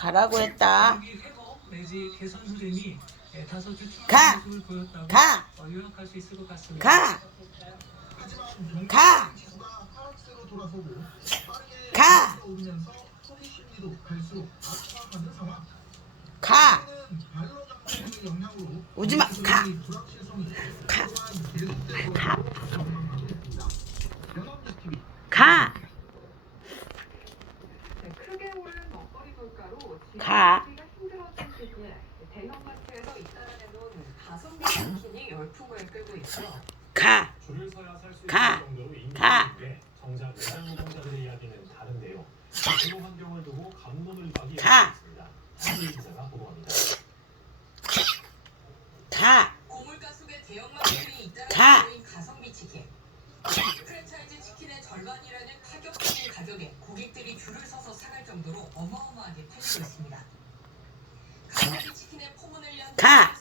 가라고 했다. 가! 가! 가! 가! 가! 가! 오지 마! 가! 가! 가! 가! 네, 크게 오른 먹거리 물 가. 가! 가. 가. 가. 가! 고물가 속에 대형마트들이 가. 잇따라내놓은 가성비 치킨. 프랜차이즈 치킨의 절반이라는 파격적인 가격에 고객들이 줄을 서서 사갈 정도로 어마어마하게 팔리고 있습니다. 가.